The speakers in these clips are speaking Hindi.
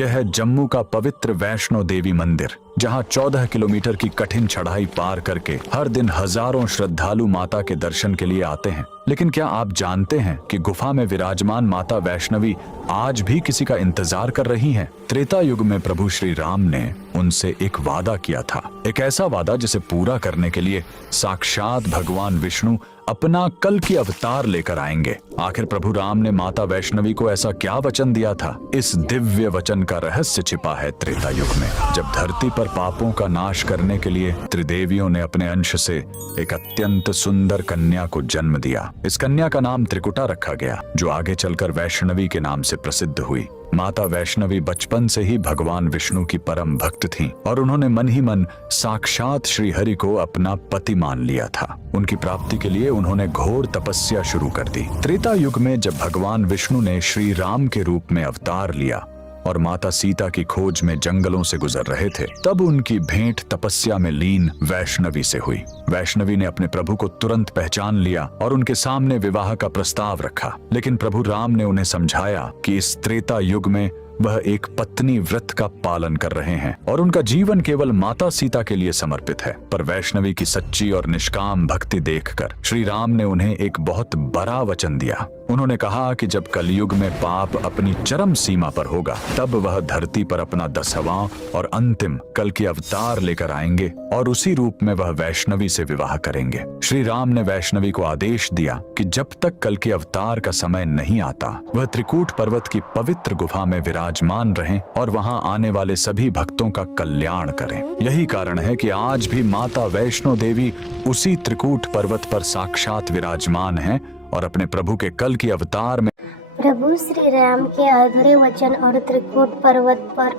यह है जम्मू का पवित्र वैष्णो देवी मंदिर, जहां 14 किलोमीटर की कठिन चढ़ाई पार करके हर दिन हजारों श्रद्धालु माता के दर्शन के लिए आते हैं। लेकिन क्या आप जानते हैं कि गुफा में विराजमान माता वैष्णवी आज भी किसी का इंतजार कर रही हैं? त्रेता युग में प्रभु श्री राम ने उनसे एक वादा किया था, एक ऐसा वादा जिसे पूरा करने के लिए साक्षात भगवान विष्णु अपना कल की अवतार लेकर आएंगे। आखिर प्रभु राम ने माता वैष्णवी को ऐसा क्या वचन दिया था? इस दिव्य वचन का रहस्य छिपा है त्रेता युग में, जब धरती पर पापों का नाश करने के लिए त्रिदेवियों ने अपने अंश से एक अत्यंत सुंदर कन्या को जन्म दिया। इस कन्या का नाम त्रिकुटा रखा गया, जो आगे चलकर वैष्णवी के नाम से प्रसिद्ध हुई। माता वैष्णवी बचपन से ही भगवान विष्णु की परम भक्त थीं और उन्होंने मन ही मन साक्षात श्री हरि को अपना पति मान लिया था। उनकी प्राप्ति के लिए उन्होंने घोर तपस्या शुरू कर दी। त्रेता युग में जब भगवान विष्णु ने श्री राम के रूप में अवतार लिया और माता सीता की खोज में जंगलों से गुजर रहे थे, तब उनकी भेंट तपस्या में लीन वैष्णवी से हुई। वैष्णवी ने अपने प्रभु को तुरंत पहचान लिया और उनके सामने विवाह का प्रस्ताव रखा। लेकिन प्रभु राम ने उन्हें समझाया कि इस त्रेता युग में वह एक पत्नी व्रत का पालन कर रहे हैं और उनका जीवन केवल माता सीता के लिए समर्पित है। पर वैष्णवी की सच्ची और निष्काम भक्ति देखकर श्री राम ने उन्हें एक बहुत बड़ा वचन दिया। उन्होंने कहा कि जब कलयुग में पाप अपनी चरम सीमा पर होगा, तब वह धरती पर अपना 10वां और अंतिम कल की अवतार लेकर आएंगे और उसी रूप में वह वैष्णवी से विवाह करेंगे। श्री राम ने वैष्णवी को आदेश दिया कि जब तक कल के अवतार का समय नहीं आता, वह त्रिकूट पर्वत की पवित्र गुफा में विराजमान रहें और वहां आने वाले सभी भक्तों का कल्याण करें। यही कारण है कि आज भी माता वैष्णो देवी उसी त्रिकूट पर्वत पर साक्षात विराजमान हैं और अपने प्रभु के कल की अवतार में प्रभु श्री राम के अधूरे वचन और त्रिकूट पर्वत पर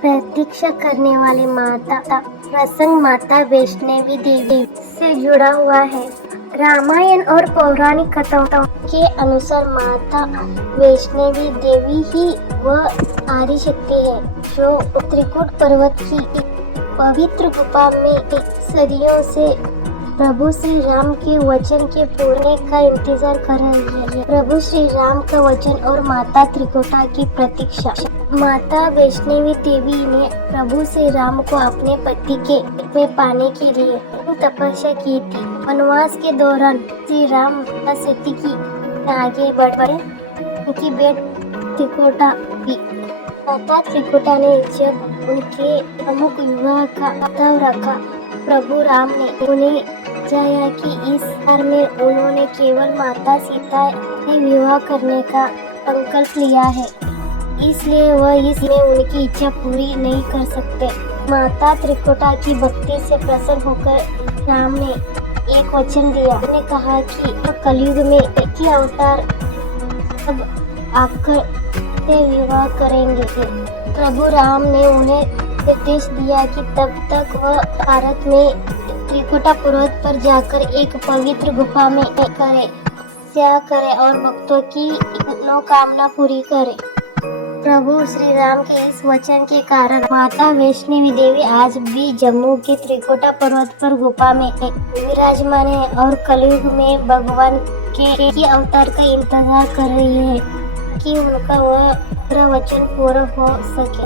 प्रतीक्षा करने वाली माता प्रसंग माता वैष्णवी देवी से जुड़ा हुआ है। रामायण और पौराणिक कथाओं के अनुसार माता वैष्णवी देवी ही वह आदि शक्ति है जो त्रिकूट पर्वत की पवित्र गुफा में सदियों से प्रभु श्री राम के वचन के पूरे का इंतजार कर रही है। प्रभु श्री राम का वचन और माता त्रिकुटा की प्रतीक्षा। माता वैष्णवी देवी ने प्रभु श्री राम को अपने पति के में पाने के लिए तपस्या की थी। वनवास के दौरान श्री राम सती की आगे बढ़े उनकी बेट त्रिकुटा भी। माता त्रिकुटा ने जब उनके प्रमुख विवाह का प्रस्ताव रखा, प्रभु राम ने उन्हें जाया कि इस बार में उन्होंने केवल माता सीता से विवाह करने का संकल्प लिया है, इसलिए वह इसमें उनकी इच्छा पूरी नहीं कर सकते। माता त्रिकुटा की भक्ति से प्रसन्न होकर राम ने एक वचन दिया। उन्होंने कहा कि कलयुग में एक ही अवतार अब आकर से विवाह करेंगे। प्रभु राम ने उन्हें निर्देश दिया कि तब तक वह भारत में त्रिकुटा पर्वत पर जाकर एक पवित्र गुफा में तपस्या करे और भक्तों की मनोकामना पूरी करे। प्रभु श्री राम के इस वचन के कारण माता वैष्णवी देवी आज भी जम्मू के त्रिकुटा पर्वत पर गुफा में विराजमान है और कलयुग में भगवान के अवतार का इंतजार कर रही है कि उनका वह वचन पूरा हो सके।